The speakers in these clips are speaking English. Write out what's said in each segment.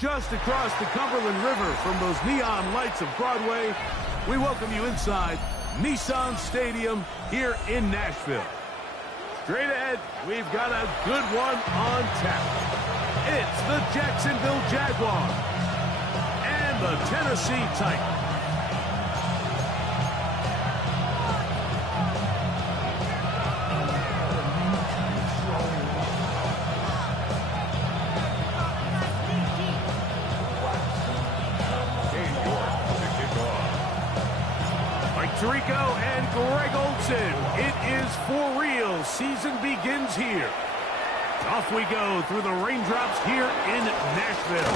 Just across the Cumberland River from those neon lights of Broadway, we welcome you inside Nissan Stadium here in Nashville. Straight ahead, we've got a good one on tap. It's the Jacksonville Jaguars and the Tennessee Titans. Rico and Greg Olsen. It is for real. Season begins here. Off we go through the raindrops here in Nashville.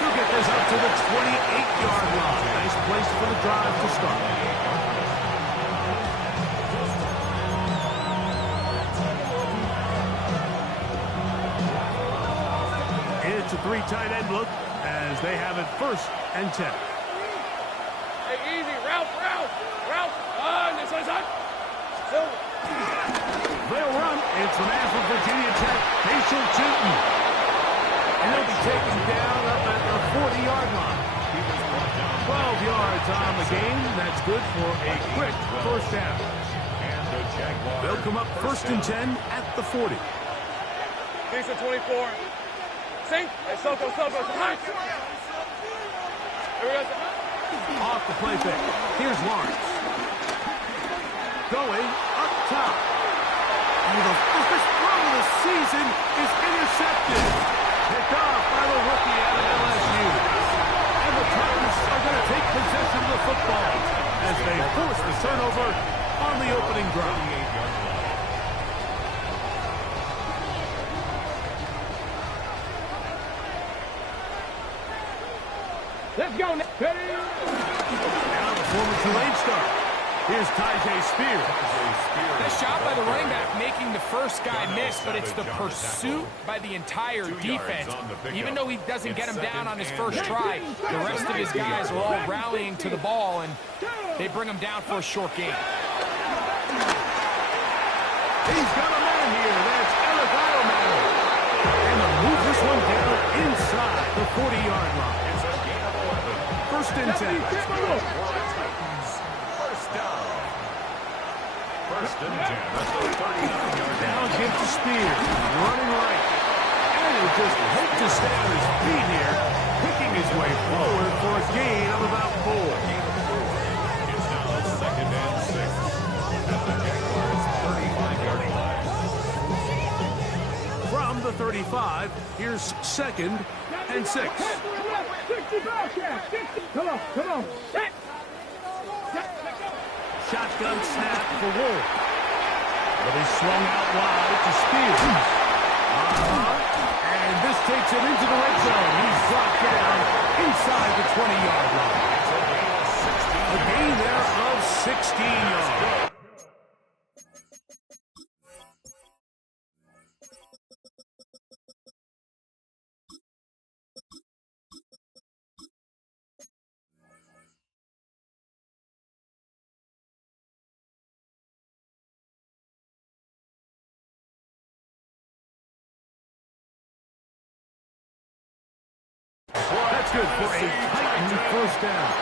He'll get this up to the 28-yard line. Nice place for the drive to start. It's a three tight end look as they have it 1st and 10. They'll run. It's from Ashland, Virginia Tech, Facial Tootin. And he'll be taken down up at the 40-yard line. 12 yards on the game. That's good for a quick first down. They'll come up 1st and 10 at the 40. Facial 24. Sink. Hey, Soko. Nice. Here we go. Off the play fake. Here's Lawrence. Going up top. And the first throw of the season is intercepted. Picked off by the rookie out of LSU. And the Titans are going to take possession of the football as they force the turnover on the opening drive. Let's go. Now the former Tulane star. Here's Tyjae Spears. Nice job by the running back making the first guy miss, but it's the pursuit by the entire defense. Even though he doesn't get him down on his first try, the rest of his guys are all rallying to the ball, and they bring him down for a short gain. He's got a man here. That's Eric Automatic. And to move this one down inside the 40-yard line. 1st and 10. First and 10. That's the 39-yard. Now give to Spears, running right. And he'll just hope to stay on his feet here, picking his way forward for a gain of about 4. It's now 2nd and 6 at the Jaguars' 35-yard line. From the 35, here's 2nd and 6. Come on. Shotgun snap for Wolf. But he swung out wide to Spears. And this takes him into the red zone. He's dropped down inside the 20-yard line. A gain there of 16 yards. That's good for a Titan first down.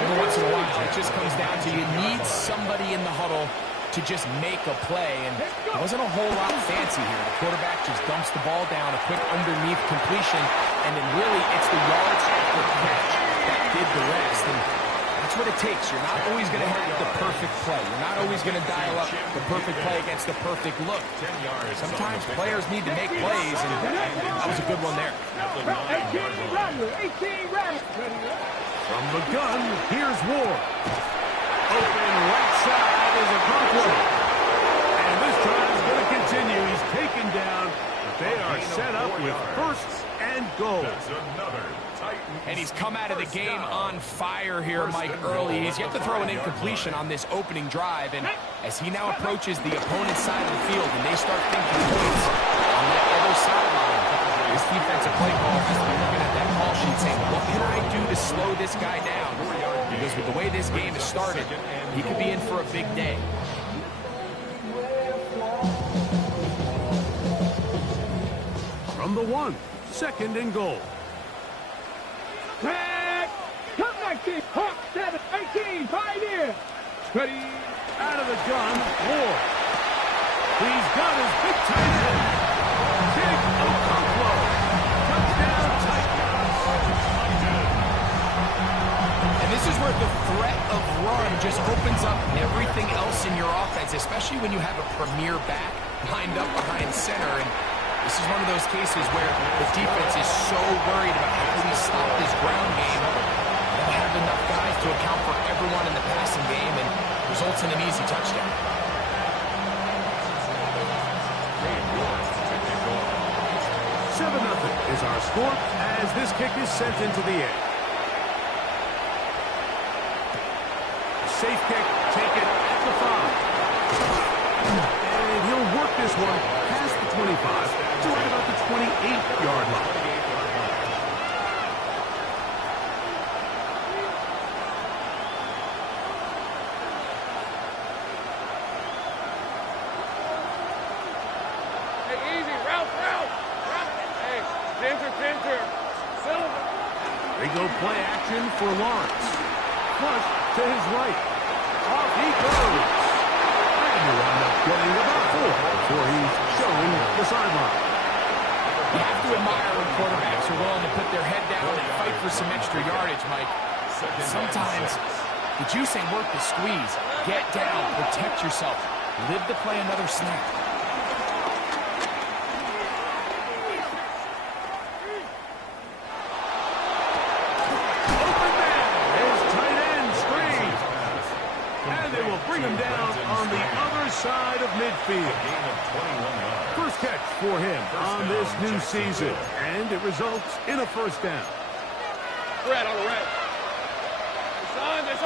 Every once in a while, it just comes down to you need somebody in the huddle to just make a play, and it wasn't a whole lot fancy here. The quarterback just dumps the ball down, a quick underneath completion, and then really it's the yards after catch that did the rest, and that's what it takes. You're not always going to have the perfect play. You're not always going to dial up the perfect play against the perfect look. Sometimes players need to make plays, and that was a good one there. 18 Rattler. From the gun, here's Ward. Open right side is a Conklin. And this drive is going to continue. He's taken down, but they are set up with 1st and goal. That's another Titan. And he's come out of the game on fire here, Mike, early. He's yet to throw an incompletion on this opening drive, and as he now approaches the opponent's side of the field and they start thinking points on that other sideline, this defensive play caller has to be looking at that call sheet saying, what can I do to slow this guy down? Because with the way this game has started, he could be in for a big day. From the 1, 2nd and goal. Tag. Come 19. Hawk 7. 18. Pioneer. Ready. Out of the gun, Ward. He's got his big tight end. Big Okonkwo. Touchdown, Titans. And this is where the threat of run just opens up everything else in your offense, especially when you have a premier back lined up behind center. And this is one of those cases where the defense is so worried about how we stop this ground game. They don't have enough guys to account for everyone in the passing game, and results in an easy touchdown. 7-0 is our score as this kick is sent into the air. Safe kick, take it at the 5. And he'll work this one past the 25 to right about the 28-yard line. Hey, easy. Route. Hey, Ginger. Silver. They go play action for Lawrence. Flush to his right. Off he goes. And he'll wind up getting about 4 before he's showing the sideline. You have to admire when quarterbacks are willing to put their head down and fight for some extra yardage, Mike. Sometimes the juice ain't worth the squeeze. Get down, protect yourself, live to play another snap. Open man. His tight end screen. And they will bring him down on the other side of midfield. First catch for him on this new season. And it results in a first down. Red on the red.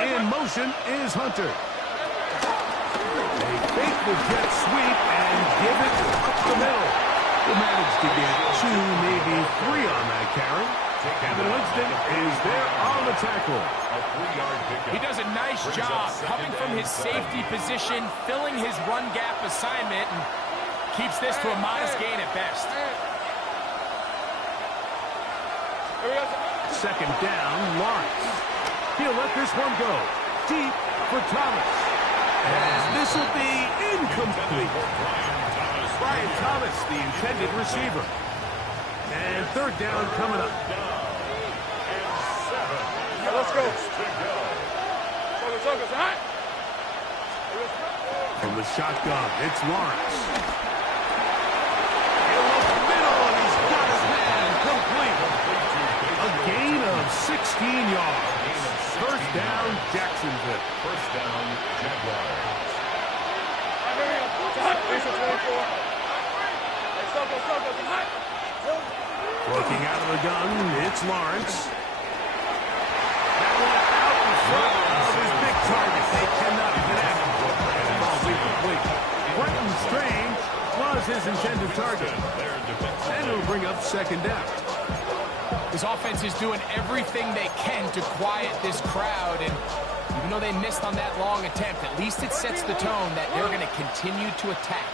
In motion is Hunter. They fake the jet sweep and give it up the middle. Will manage to get 2, maybe 3 on that carry. Kevin Winston is there on the tackle. He does a nice job coming from his safety position, filling his run gap assignment, and keeps this to a modest gain at best. Second down, Lawrence. He'll let this one go. Deep for Thomas. And this will be incomplete. Brian Thomas, the intended receiver. And third down coming up. Let's go. From the shotgun, it's Lawrence. He'll look middle, and he's got his man complete. A gain of 16 yards. First down, Jacksonville. First down, Jaguars. Working out of the gun, it's Lawrence. That one out in front of his big target. They cannot connect. And the ball's incomplete. Brenton Strange was his intended target. And it'll bring up second down. This offense is doing everything they can to quiet this crowd, and even though they missed on that long attempt, at least it sets the tone that they're going to continue to attack.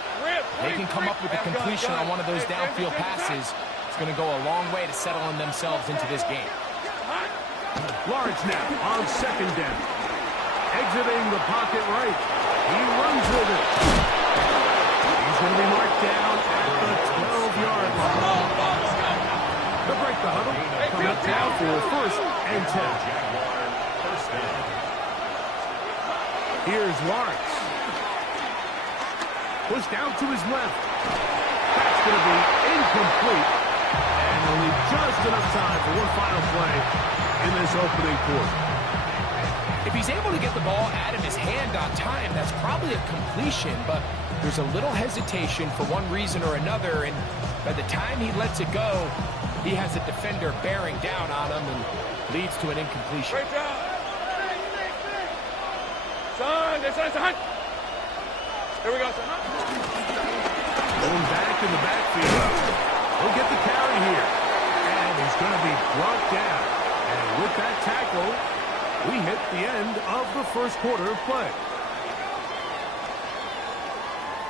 They can come up with a completion on one of those downfield passes. It's going to go a long way to settling themselves into this game. Lawrence now on second down. Exiting the pocket right. He runs with it. He's going to be marked down at the 12-yard line. They'll break the huddle. Come up now for first and 10. Here's Lawrence. Pushed out to his left. That's going to be incomplete. And only just enough time for one final play in this opening quarter. If he's able to get the ball out of his hand on time, that's probably a completion, but there's a little hesitation for one reason or another, and by the time he lets it go, he has a defender bearing down on him and leads to an incompletion. Great job. Son. Here we go, son. Going back in the backfield. He'll get the carry here. And he's going to be brought down. And with that tackle, we hit the end of the first quarter of play.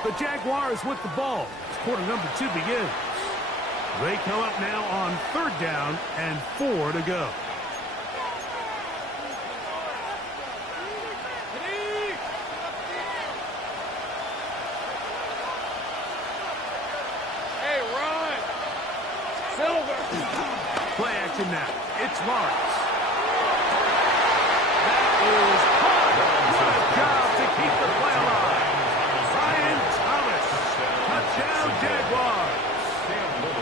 The Jaguars with the ball. Quarter number 2 begins. They come up now on 3rd down and 4 to go. Hey, run! Silver! Play action now. It's Lawrence. That is caught. What a job to keep the play alive. Ryan Thomas. Touchdown, Jaguars.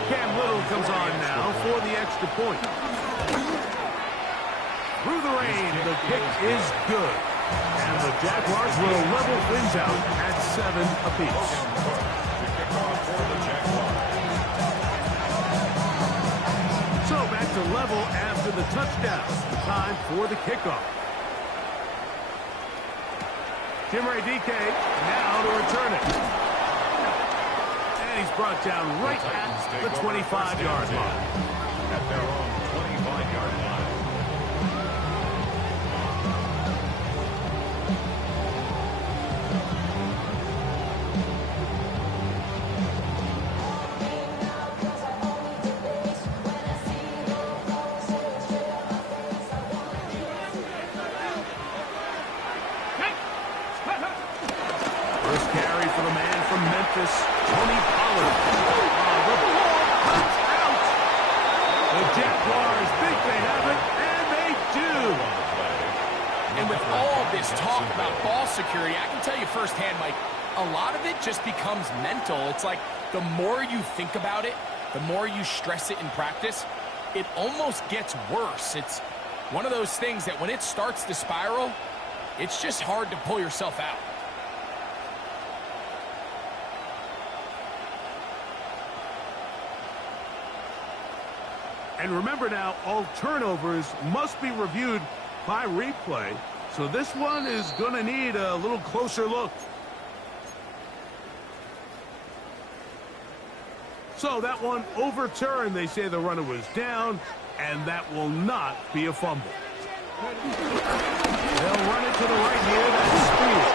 Cam Little comes on now for the extra point. Through the rain, the kick is good. And the Jaguars will level things out at 7 apiece. So back to level after the touchdown. Time for the kickoff. Jimmy DK now to return it. And he's brought down right at the 25-yard line. At their own 25-yard line. First carry for the man from Memphis, Tony Pollard. The ball comes out. The Jaguars think they have it, and they do. And with all this talk about ball security, I can tell you firsthand, Mike, a lot of it just becomes mental. It's like the more you think about it, the more you stress it in practice, it almost gets worse. It's one of those things that when it starts to spiral, it's just hard to pull yourself out. And remember now, all turnovers must be reviewed by replay. So this one is going to need a little closer look. So that one overturned. They say the runner was down, and that will not be a fumble. They'll run it to the right here. That's Speed.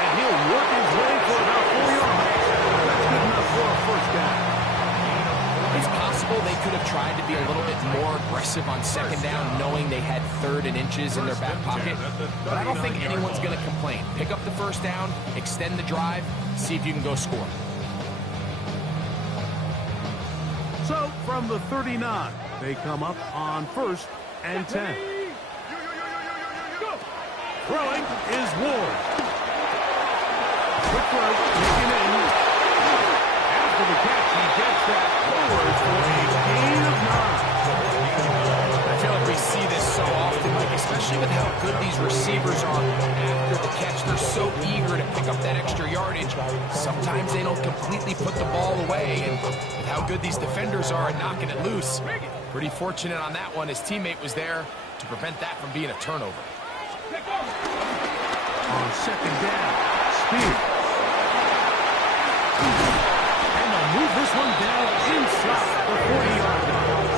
And he'll work his way for about 4 yards. That's good enough for a first down. It's possible they could have tried to be a little bit more aggressive on 2nd down, knowing they had 3rd and inches in their back pocket. But I don't think anyone's going to complain. Pick up the first down, extend the drive, see if you can go score. So from the 39, they come up on 1st and 10. Throwing is Ward. Quick throw, taken in. After the catch, he gets that forward for a gain of 9. I feel like we see this so often, like especially with how good these receivers are after the catch. They're so eager to pick up that extra yardage. Sometimes they don't completely put the ball away, and with how good these defenders are at knocking it loose, pretty fortunate on that one. His teammate was there to prevent that from being a turnover. On 2nd down, Speed. And they'll move this one down inside the 40-yard line.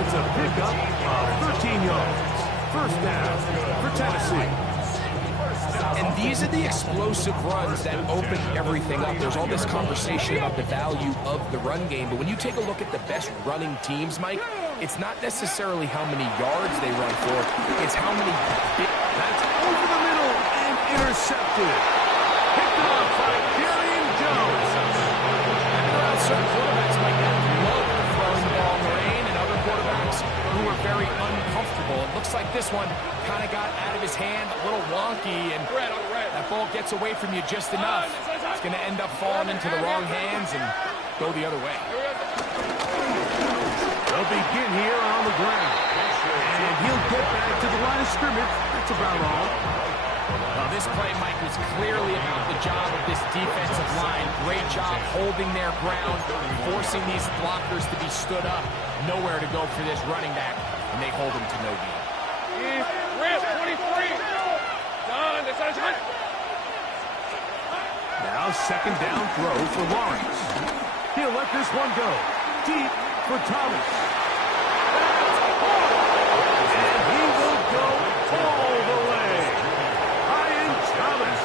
It's a pickup of 13 yards. First down for Tennessee. And these are the explosive runs that open everything up. There's all this conversation about the value of the run game, but when you take a look at the best running teams, Mike, it's not necessarily how many yards they run for, it's how many big... That's over the middle and intercepted. Picked off by Darian Jones. And there are certain quarterbacks, Mike, that love throwing the ball in the rain, and other quarterbacks who are very uncomfortable. It looks like this one kind of got out of his hand, a little wonky, and that ball gets away from you just enough. It's going to end up falling into the wrong hands and go the other way. They'll begin here on the ground. And he'll get back to the line of scrimmage. That's about all. Well, this play, Mike, was clearly about the job of this defensive line. Great job holding their ground, forcing these blockers to be stood up. Nowhere to go for this running back, and they hold him to no gain. Rip, 23. Done. Now 2nd down throw for Lawrence. He'll let this one go. Deep for Thomas. And he will go all the way. Ryan Thomas.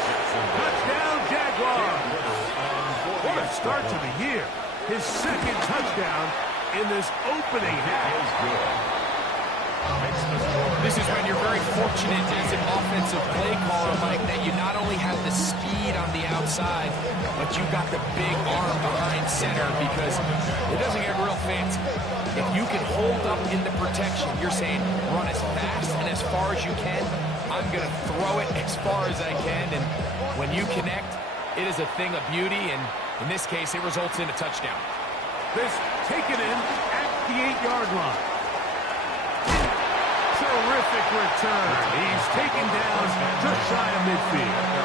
Touchdown, Jaguars. What a start to the year. his second touchdown in this opening half. This is when you're very fortunate as an offensive play caller, Mike, that you not only have the speed on the outside, but you got the big arm behind center, because it doesn't get real fancy. If you can hold up in the protection, you're saying run as fast and as far as you can. I'm going to throw it as far as I can, and when you connect, it is a thing of beauty, and in this case, it results in a touchdown. This taken in at the 8-yard line. Terrific return. He's taken down just shy of midfield.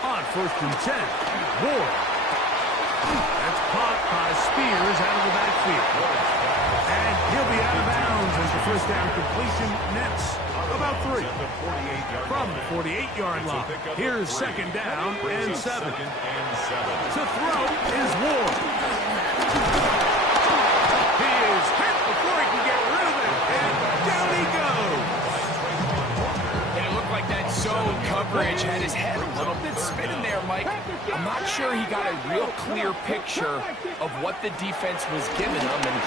On 1st and 10, Ward. That's caught by Spears out of the backfield. And he'll be out of bounds as the first down completion nets about 3. From the 48-yard line. Here's 2nd down and 7. To throw is Ward. He is hit before he can get rid of it. And down he goes. And it looked like that zone coverage had his head a little bit spinning there, Mike. I'm not sure he got a real clear picture of what the defense was giving him, and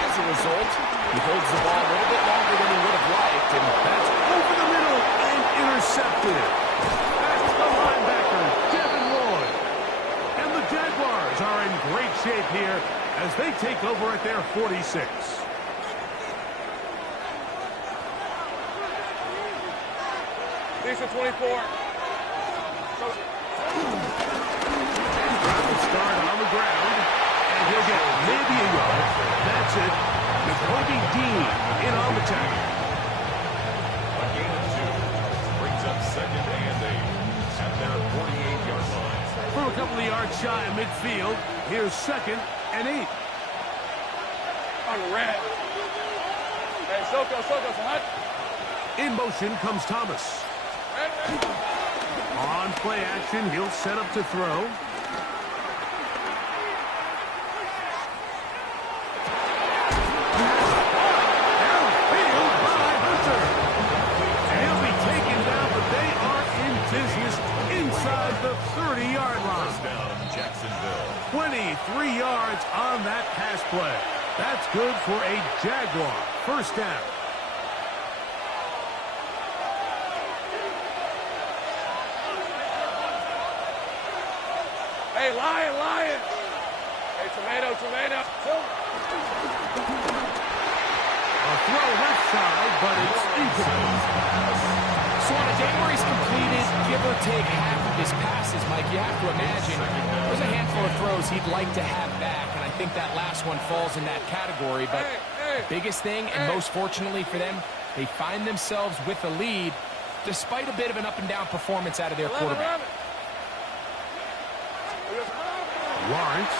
as a result, he holds the ball a little bit longer than he would have liked, and that's over the middle and intercepted. That's the linebacker, Devin Lloyd. And the Jaguars are in great shape here as they take over at their 46. These are 24. Will start on the ground, and he'll get maybe a yard. That's it. Jacoby Dean in on the tackle. A gain of 2 brings up 2nd and 8 at their 48-yard line. From a couple of yards shy of midfield, here's 2nd and 8. On the red. Hey, Soko, hot. In motion comes Thomas. On play action, he'll set up to throw. Downfield by Hunter. And he'll be taken down, but they are in business inside the 30-yard line. First down, Jacksonville. 23 yards on that pass play. That's good for a Jaguar first down. Hey, lion. Hey, tomato. A throw left side, but it's incomplete. so on a day where he's completed, give or take half of his passes, Mike, you have to imagine there's a handful of throws he'd like to have back, and I think that last one falls in that category. But the biggest thing, and most fortunately for them, they find themselves with a lead despite a bit of an up-and-down performance out of their quarterback. Lawrence.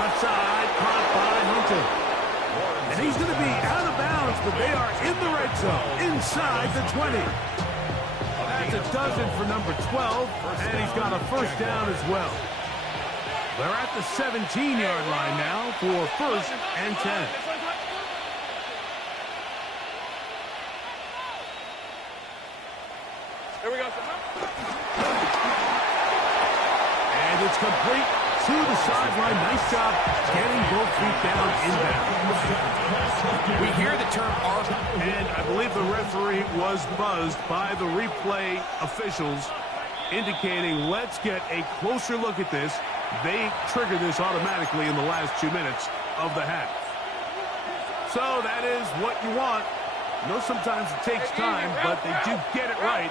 Left side, caught by Hunter. And he's going to be out of bounds, but they are in the red zone, inside the 20. That's a dozen for number 12, and he's got a first down as well. They're at the 17-yard line now for 1st and 10. Here we go. And it's complete to the sideline. Nice job getting both feet down inbound. We hear the term arc. And I believe the referee was buzzed by the replay officials indicating let's get a closer look at this. They trigger this automatically in the last 2 minutes of the half. So that is what you want. I know sometimes it takes time, but they do get it right.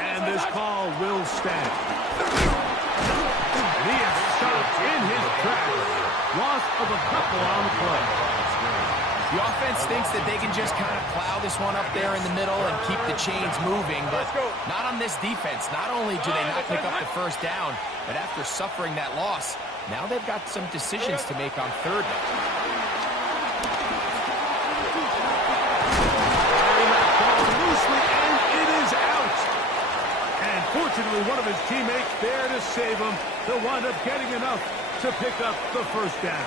And this call will stand. And he is stopped in his tracks. Loss of a couple on the play. The offense thinks that they can just kind of plow this one up there in the middle and keep the chains moving, but not on this defense. Not only do they not pick up the first down, but after suffering that loss, now they've got some decisions to make on 3rd down. Loosely, and it is out. And Unfortunately, one of his teammates there to save him. He'll wind up getting enough to pick up the first down.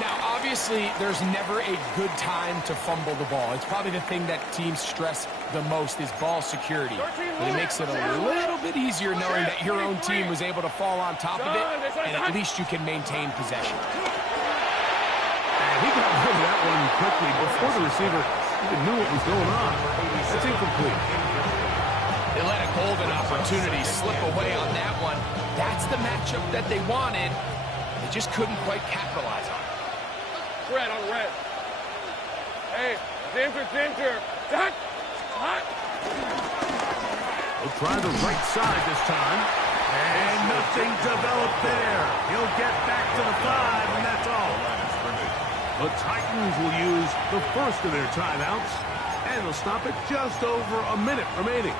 Now, obviously, there's never a good time to fumble the ball. It's probably the thing that teams stress the most is ball security. But it makes it a little bit easier knowing that your own team was able to fall on top of it, and at least you can maintain possession. And he got rid of that one quickly before the receiver even knew what was going on. That's incomplete. They let a golden opportunity slip away on that one. That's the matchup that they wanted. They just couldn't quite capitalize on it. Red on red. Hey, center. Hot. He'll try the right side this time. And nothing developed there. He'll get back to the 5, and that's all. The Titans will use the first of their timeouts, and they'll stop it just over a minute remaining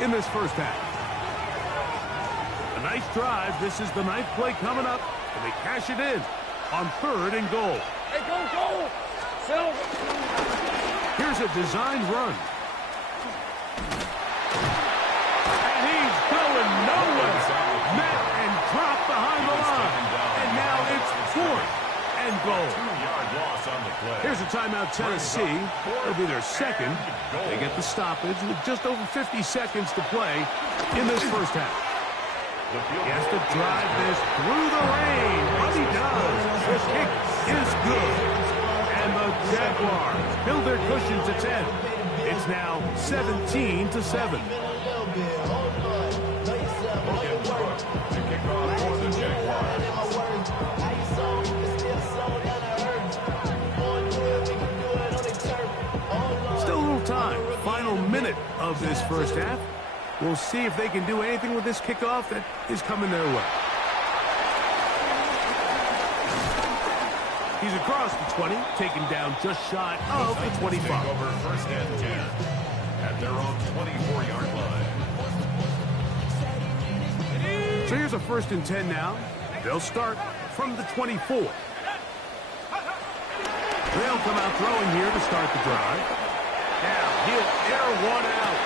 in this first half. A nice drive. This is the 9th play coming up, and they cash it in on 3rd and goal. Hey, go! Silver. Here's a designed run. And he's going nowhere. Met and dropped behind the line. And now it's 4th and goal. 2-yard loss on the play. Here's a timeout, Tennessee. It'll be their second. They get the stoppage with just over 50 seconds to play in this first half. He has to drive this through the rain. But he does. The kick is good. And the Jaguars build their cushion to 10. It's now 17-7. To kick off for the Jaguars. Still a little time. Final minute of this first half. We'll see if they can do anything with this kickoff that is coming their way. He's across the 20, taken down just shy of the 25. Over 1st and 10 at their own 24-yard line. So here's a 1st and 10 now. They'll start from the 24. They'll come out throwing here to start the drive. Now he'll air one out.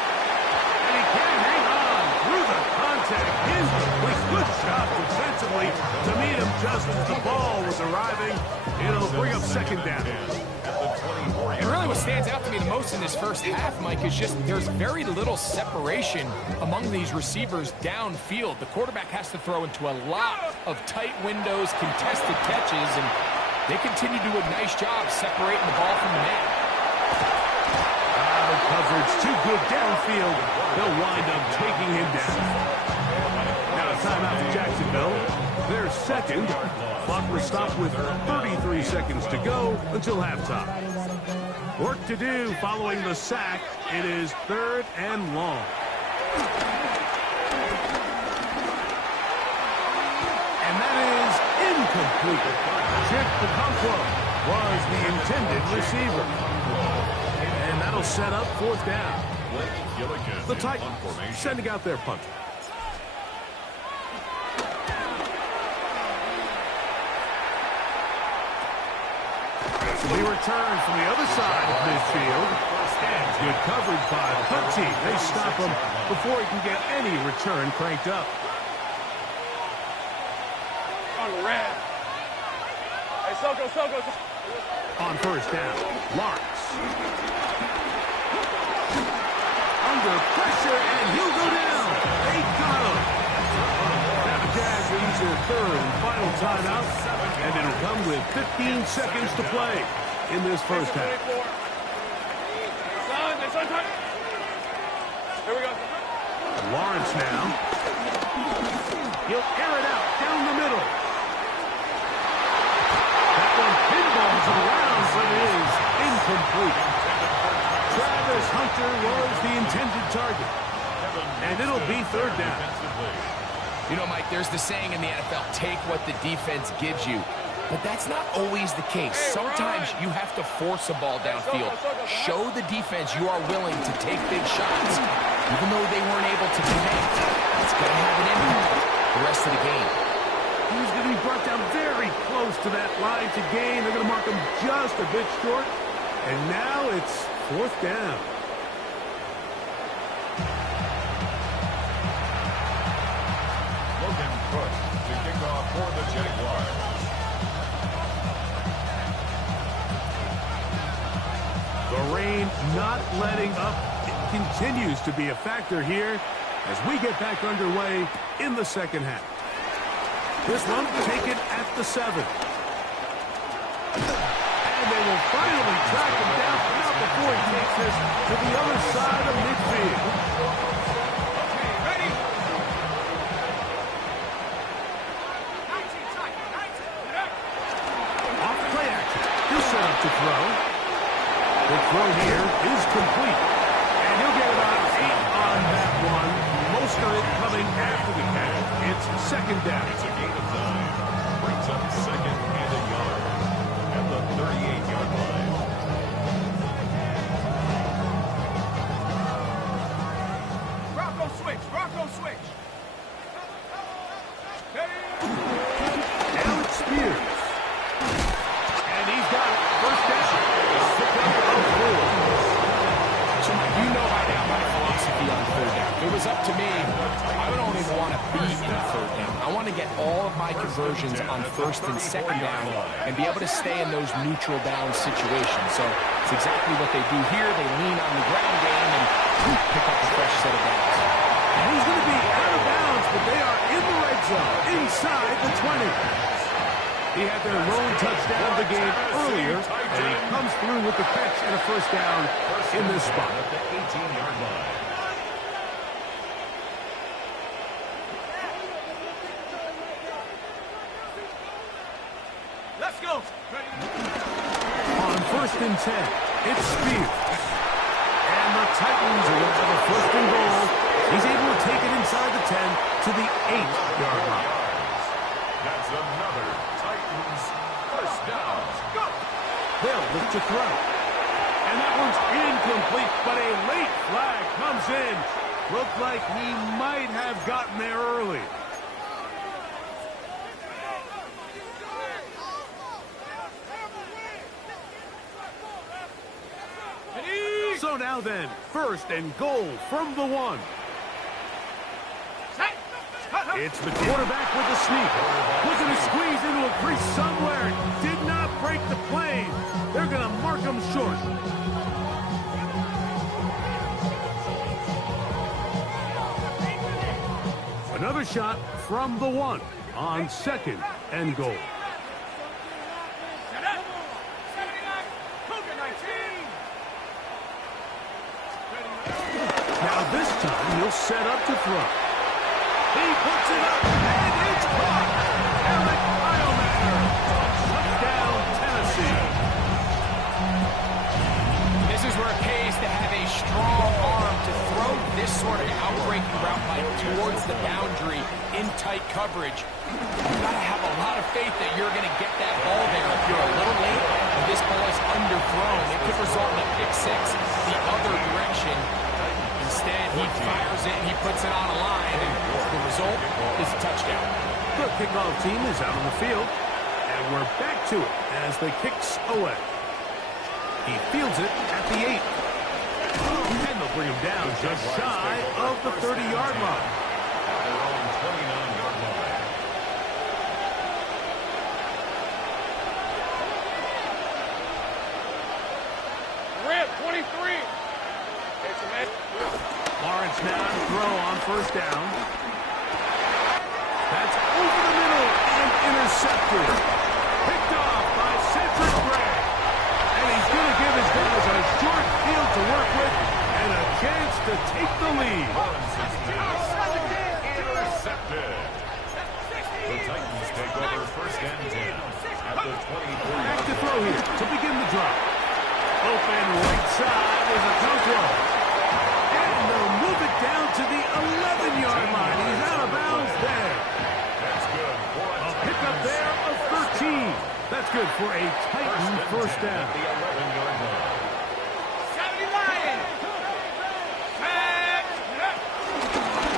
And he can't hang on through the contact. Incomplete. Good shot defensively to meet him just as the ball was arriving. It'll bring up 2nd down. And really what stands out to me the most in this first half, Mike, is just there's very little separation among these receivers downfield. The quarterback has to throw into a lot of tight windows, contested catches, and they continue to do a nice job separating the ball from the man. Coverage too good downfield. They'll wind up taking him down. Now a timeout to Jacksonville. Their second. Clock will stop with 33 seconds to go until halftime. Work to do following the sack. It is 3rd and long. And that is incomplete. Chip Okonkwo was the intended receiver. And that'll set up 4th down. The Titans sending out their punter. He returned from the other side of midfield. And good coverage by the punt team. They stop him before he can get any return cranked up. On red. Hey, Soko. On 1st down, Lawrence. Under pressure, and he'll go down. They got him. Now the Jags will use their 3rd and final timeout, and it'll come with 15 seconds to play in this first half. Here we go. Lawrence now. He'll air it out down the middle. That one pinballs it around, but it is incomplete. Travis Hunter was the intended target. And it'll be 3rd down. You know, Mike, there's the saying in the NFL, take what the defense gives you. But that's not always the case. Sometimes you have to force a ball downfield. Show the defense you are willing to take big shots. Even though they weren't able to connect, it's going to have an impact the rest of the game. He's going to be brought down very close to that line to gain. They're going to mark him just a bit short. And now it's 4th down. Cook to kick off for the Jaguars. The rain not letting up. It continues to be a factor here as we get back underway in the second half. This one taken at the 7. And they will finally track him down now before he takes this to the other side of midfield. Okay, ready? Off play action. He'll set up to throw. The throw here is complete. And he'll get about 8 on that one. Most of it coming after the catch. It's second down. It's a gain of 9. Brings up second and a yard at the 38-yard line. Rocco switch, Rocco switch. Now it's Spears. And he's got it. First down. Pickup of 4. So you know by now my philosophy on third down. If it was up to me, I don't even want to be in third down. I want to get all of my conversions on first and second down and be able to stay in those neutral down situations. So it's exactly what they do here. They lean on the ground game and pick up a fresh set of downs. And he's going to be out of bounds, but they are in the red zone, inside the 20. He had their lone touchdown of the game earlier, and he comes through with the catch and a first down in this spot. At the 18-yard line. Let's go. On first and 10, it's Spears. And the Titans are going to have a first and goal. He's able to take it inside the 10 to the 8-yard line. That's another Titans first down. They'll look to throw. And that one's incomplete, but a late flag comes in. Looked like he might have gotten there early. So now then, first and goal from the 1. It's the quarterback with the sneak. Looking to squeeze into a crease somewhere. Did not break the plane. They're going to mark him short. Another shot from the 1 on second and goal. Now this time he'll set up to throw. He puts it up, and it's caught. Eric Eilmatter. Touchdown, Tennessee. This is where it pays to have a strong arm to throw this sort of outbreaking route like towards the boundary in tight coverage. You've got to have a lot of faith that you're going to get that ball there. If you're a little late and this ball is underthrown, it could result in a pick 6 the other direction. Instead, he fires it and he puts it on a line, and the result is a touchdown. The kickoff team is out on the field, and we're back to it as the kick's away. He fields it at the 8. And they'll bring him down just shy of the 30-yard line. At their own 29-yard line. Red 23. Lawrence now to throw on first down. That's over the middle and intercepted. Picked off by Cedric Gray. And he's going to give his guys a short field to work with and a chance to take the lead. Intercepted. The Titans take over first and 10 at the 24-yard Back to line. throw here to begin the drive. Open right side is a toe throw. And they'll move it down to the 11-yard line. He's out of bounds there. That's good for A pickup there of 13. That's good for a Titan first down. at the 11-yard line.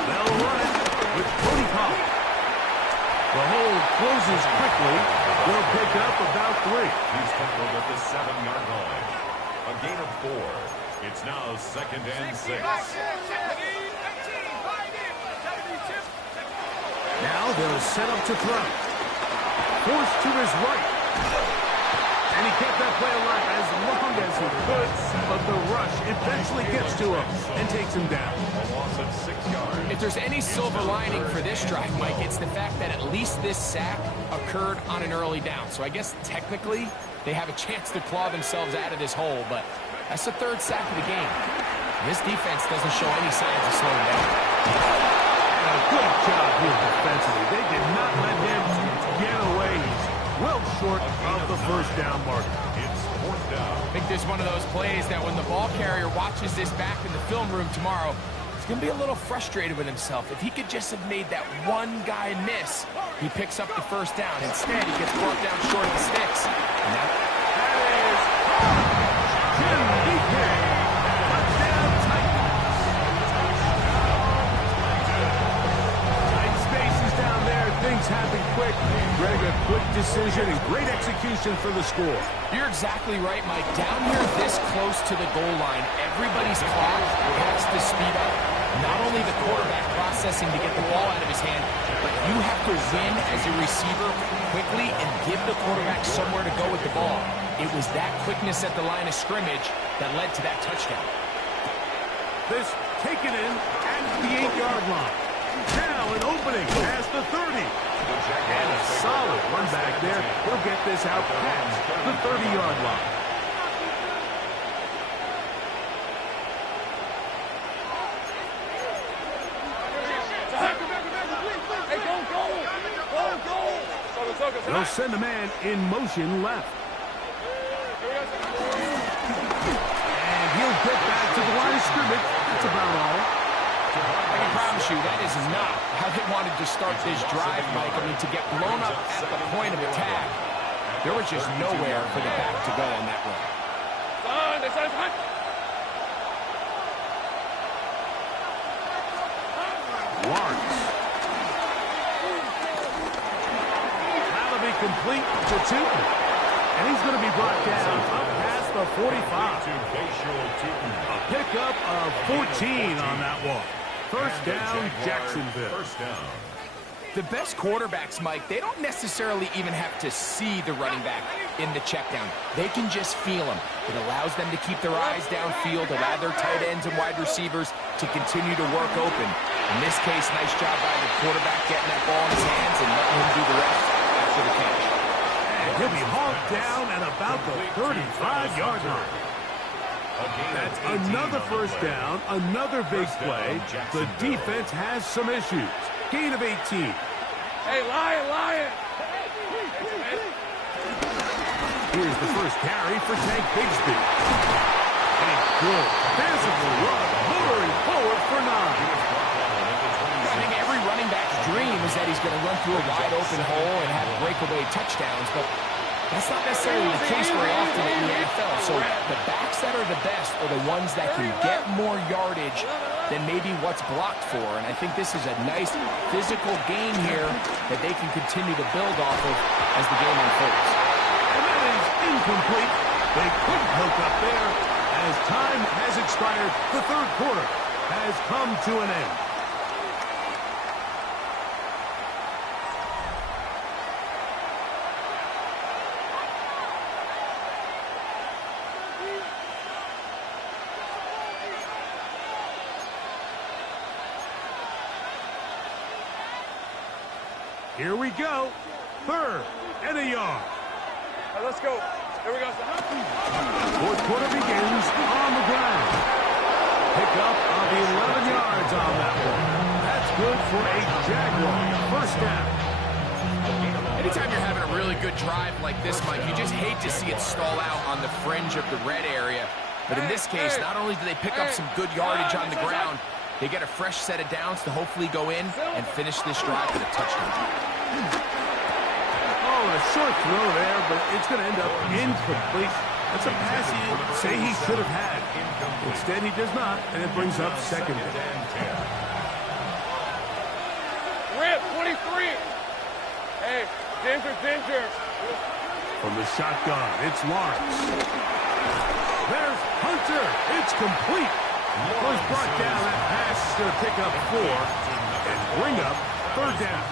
They'll run it with Cody Pollard. The hold closes quickly. They'll pick up about 3. He's tackled at the 7-yard line. A gain of 4. It's now second and 6. Now Now they'll set up to throw. Forced to his right. And he kept that play alive as long as he could, but the rush eventually gets to him and takes him down. A loss of 6 yards. If there's any silver lining for this drive, Mike, it's the fact that at least this sack occurred on an early down. So I guess technically they have a chance to claw themselves out of this hole, but that's the 3rd sack of the game. This defense doesn't show any signs of slowing down. A good job here defensively. They did not let him get away. He's well short of the first down marker. It's 4th down. I think there's one of those plays that when the ball carrier watches this back in the film room tomorrow, he's going to be a little frustrated with himself. If he could just have made that one guy miss, he picks up the first down. Instead, he gets brought down short of the sticks. And that is Jim DK. Touchdown Titans. Tight spaces down there. Things happen quick. Greg, a quick decision and great execution for the score. You're exactly right, Mike. Down here this close to the goal line, everybody's clock has to speed up. Not only the quarterback processing to get the ball out of his hand, but you have to win as a receiver quickly and give the quarterback somewhere to go with the ball. It was that quickness at the line of scrimmage that led to that touchdown. This taken in at the 8-yard line. Now an opening past the 30. And a solid run back there. He'll get this out past the 30-yard line. They'll send a man in motion left. And he'll get back to the line of scrimmage. That's about all. I can promise you that is not how they wanted to start this drive, Mike. I mean, to get blown up at the point of attack, there was just nowhere for the back to go on that run. Lawrence. That'll be complete to Tootin. And he's going to be brought down up past the 45. A pickup of 14 on that one. First down, Jacksonville. First down. The best quarterbacks, Mike, they don't necessarily even have to see the running back in the check down. They can just feel him. It allows them to keep their eyes downfield, allow their tight ends and wide receivers to continue to work open. In this case, nice job by the quarterback getting that ball in his hands and letting him do the rest after the catch. And he'll be hauled down at about the 35-yard line. That's another first down, another big play. The defense has some issues. Gain of 18. Hey, Lion! Here's the first carry for Tank Bigsby. A good physical run, motoring forward for 9. I think every running back's dream is that he's going to run through a wide open hole and have breakaway touchdowns, but that's not necessarily the case very often in the NFL. So the backs that are the best are the ones that can get more yardage than maybe what's blocked for. And I think this is a nice physical game here that they can continue to build off of as the game unfolds. And that is incomplete. They couldn't hook up there. As time has expired, the third quarter has come to an end. Here we go. 3rd and a yard. Right, let's go. Here we go. Fourth quarter begins on the ground. Pickup of 11 yards on that one. That's good for a Jaguar first down. Anytime you're having a really good drive like this, Mike, you just hate to see it stall out on the fringe of the red area. But in this case, not only do they pick up some good yardage on the ground, they get a fresh set of downs to hopefully go in and finish this drive with a touchdown. Oh, a short throw there, but it's going to end up incomplete. That's a pass you say he should have had. Instead, he does not, and it brings up second down. Rip, 23. Hey, Ginger. From the shotgun, it's Lawrence. There's Hunter. It's complete. Was brought down. That pass is going to pick up 4 and bring up 3rd down.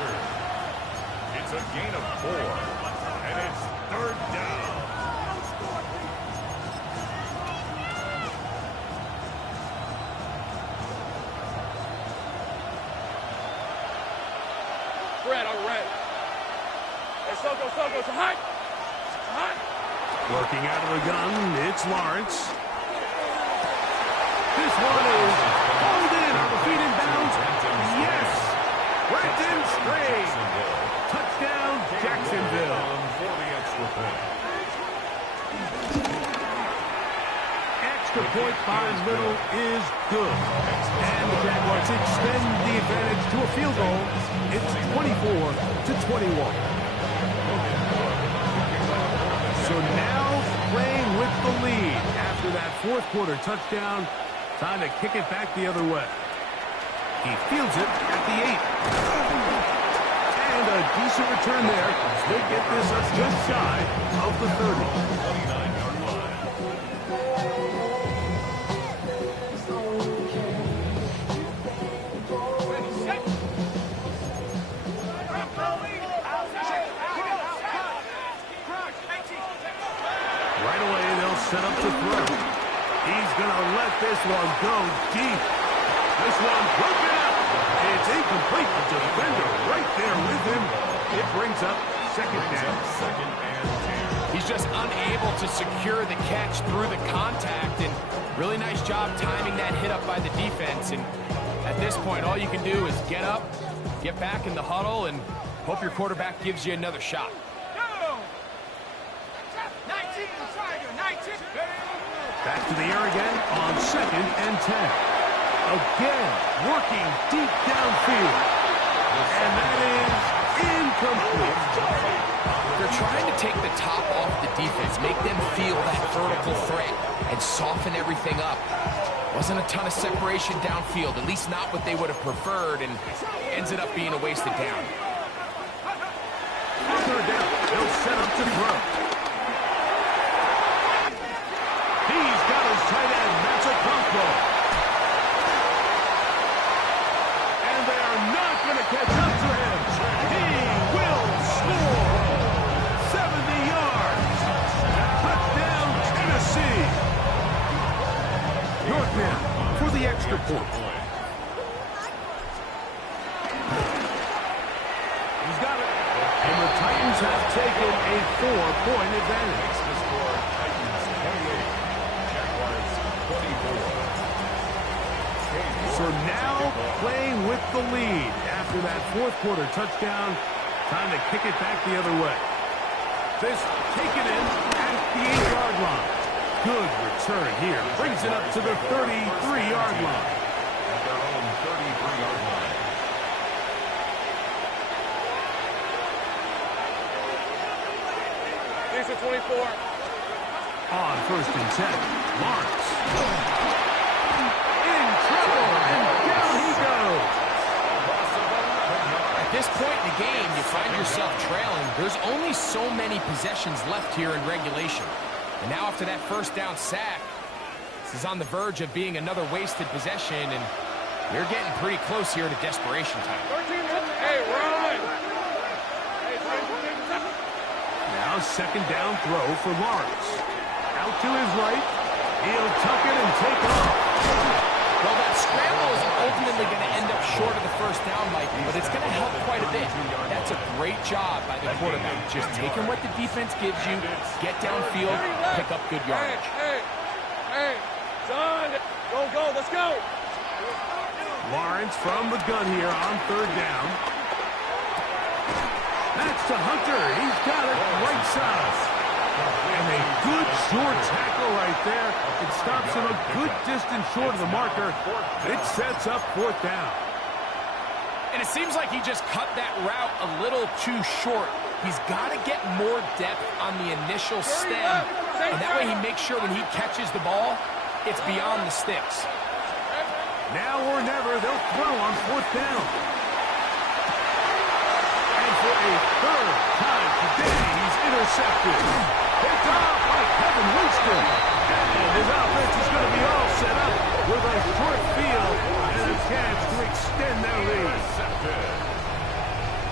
It's a gain of 4, and it's third down. Red, all right. Hey, so hot. Working out of the gun, it's Lawrence. This one is hauled in on the feet in bounds. Yes! Right in straight. Touchdown, Jacksonville. For the extra point. Extra point by Little is good. And the Jaguars extend the advantage to a field goal. It's 24-21. So now playing with the lead after that fourth quarter touchdown. Time to kick it back the other way. He fields it at the 8. And a decent return there. They get this up just shy of the 30. 29-yard line. Right away, they'll set up to throw. He's going to let this one go deep. This one broken up. It's incomplete. The defender right there with him. It brings up second down. Second and 10. He's just unable to secure the catch through the contact, and really nice job timing that hit up by the defense. And at this point, all you can do is get up, get back in the huddle, and hope your quarterback gives you another shot. Back to the air again on second and 10. Again, working deep downfield. And that is incomplete. They're trying to take the top off the defense, make them feel that vertical threat, and soften everything up. Wasn't a ton of separation downfield, at least not what they would have preferred, and ends it up being a wasted down. Third down, they'll set up to throw. He's got his tight end, that's a combo. And they are not going to catch up to him. He will score. 70 yards. Touchdown, Tennessee. Yorkman for the extra point. He's got it. And the Titans have taken a 4-point advantage. The score, Titans 28, Jaguars 24. So now playing with the lead after that fourth quarter touchdown. Time to kick it back the other way. This taken in at the 8-yard line. Good return here. Brings it up to the 33-yard line. At their own 33-yard line. These are 24. On first and 10, Lawrence. In trouble, and down he goes. At this point in the game, you find yourself trailing. There's only so many possessions left here in regulation. And now after that first down sack, this is on the verge of being another wasted possession, and you're getting pretty close here to desperation time. Hey, run! Now second down throw for Lawrence. Out to his right. He'll tuck it and take off. Well, that scramble is ultimately going to end up short of the first down, Mike, but it's going to help quite a bit. That's a great job by the quarterback. Just taking what the defense gives you, get downfield, pick up good yardage. Hey, son! Go, let's go! Lawrence from the gun here on third down. That's to Hunter. He's got it right side. And a good short tackle right there. It stops him a good distance short of the marker. It sets up fourth down. And it seems like he just cut that route a little too short. He's got to get more depth on the initial stem. And that way he makes sure when he catches the ball, it's beyond the sticks. Now or never, they'll throw on fourth down. And for a third time today, he's intercepted. Picked off by Kevin Winston. And his offense is going to be all set up with a short field and a chance to extend their lead.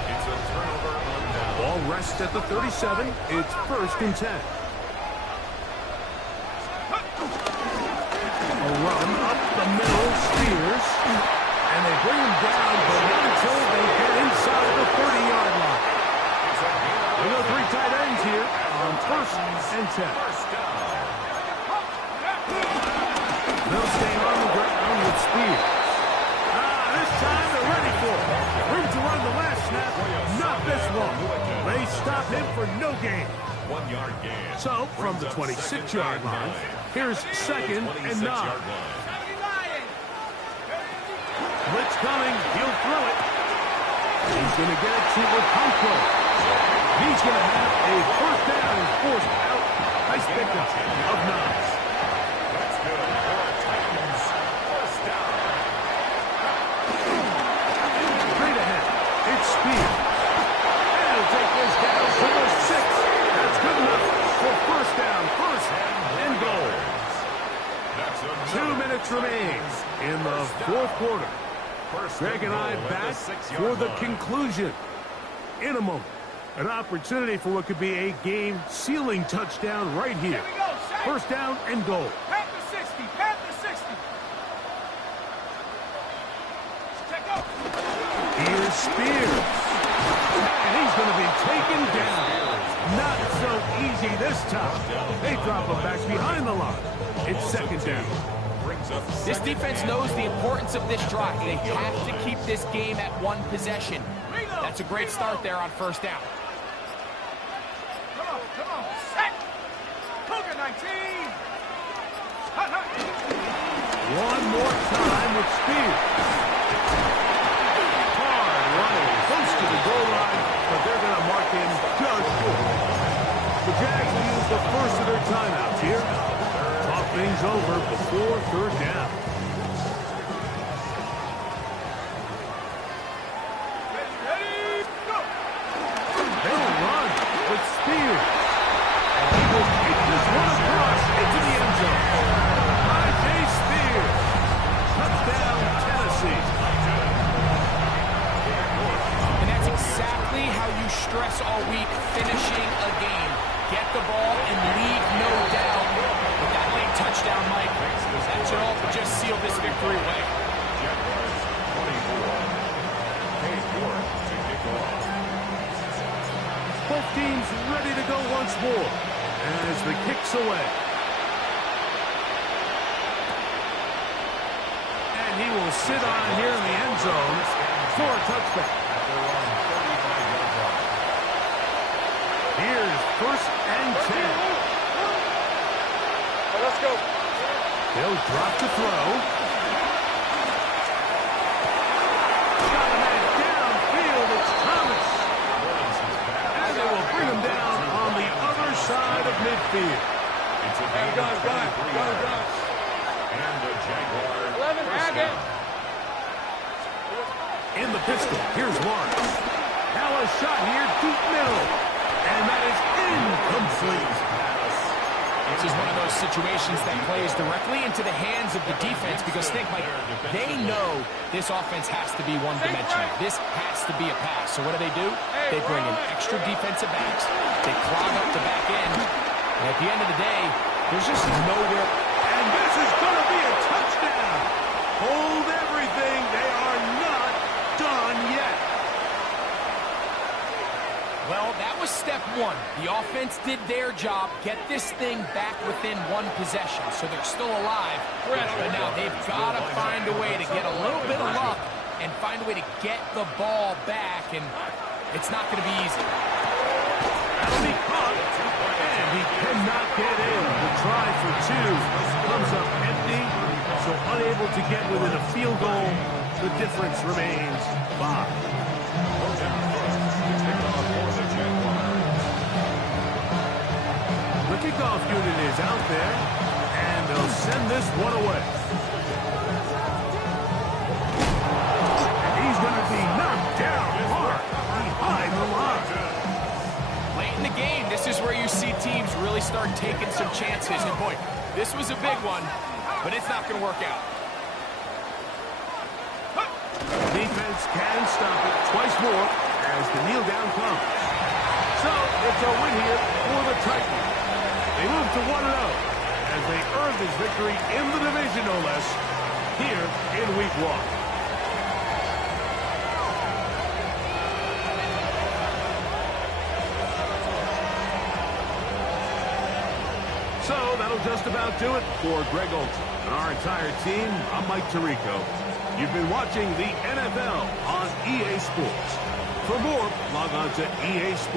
It's a turnover on down. pressed at the 37. It's 1st and 10. A run up the middle, Spears. And they bring him down, but not until they get inside the 30-yard line. We go 3 tight ends here on 1st and 10. They'll stay on the ground with Spears. This time they're ready for it. Room to run the last snap, not this one. They stop him for no gain. 1-yard gain. So, from the 26-yard line, here's 2nd and 9. Blitz coming, he'll throw it. He's going to get it to Okonkwo. He's going to have a 1st down and forced out. Nice pickup of 9. That's good for a Titans 1st down. Straight ahead, it's Spears. And he'll take this down to the 6. That's good enough for 1st down, 1st and goal. 2 minutes remain in the 4th quarter. Greg and I back for the conclusion. In a moment, an opportunity for what could be a game-sealing touchdown right here. 1st down and goal. Pat the 60. Pat the 60. Check out. Here's Spears. And he's going to be taken down. Not so easy this time. They drop him back behind the line. It's 2nd down. This defense knows the importance of this drive. They have to keep this game at 1 possession. That's a great start there on 1st down. Come on. Set. Cougar 19. One more time with Spears. Hard running, close to the goal line, but they're going to mark him just short. The Jags will use the first of their timeouts here. Talk things over before 3rd down. Ready, go. They'll run with Spears. And he will kick this one across into the end zone. I.J. Spears. Touchdown, Tennessee. And that's exactly how you stress all week finishing a game. Get the ball and leave no doubt. With that late touchdown, Mike, that should all just seal this victory away. Jaguars 24. Cade York to kick off. Both teams ready to go once more as the kick's away. And he will sit on here in the end zone for a touchback. Here's 1st and 10. Let's go. He'll drop to throw. Got a man downfield. It's Thomas. And they will bring him down on the other side of midfield. It's a gain of 23 yards. And the Jaguars 11, first down. In the pistol, here's Lawrence. Now a shot here, deep middle. And that is incomplete. This is one of those situations that plays directly into the hands of the defense because think, Mike, they know this offense has to be one-dimensional. This has to be a pass. So what do? They bring in extra defensive backs. They clog up the back end. And at the end of the day, there's just nowhere. And this is going to be a touchdown. Hold everything. They are not done yet. Well, that was step 1. The offense did their job, get this thing back within 1 possession, so they're still alive. But now they've got to find a way to get a little bit of luck and find a way to get the ball back, and it's not going to be easy. That'll be caught, and he cannot get in. The try for 2 comes up empty, so unable to get within a field goal. The difference remains 5. The kickoff unit is out there, and they'll send this one away. And he's going to be knocked down hard behind the line. Late in the game, this is where you see teams really start taking some chances. And boy, this was a big one, but it's not going to work out. Defense can stop it twice more as the kneel down comes. So, it's a win here for the Titans. They move to 1-0 as they earn this victory in the division, no less, here in Week 1. So that'll just about do it for Greg Olson and our entire team. I'm Mike Tirico. You've been watching the NFL on EA Sports. For more, log on to EA Sports.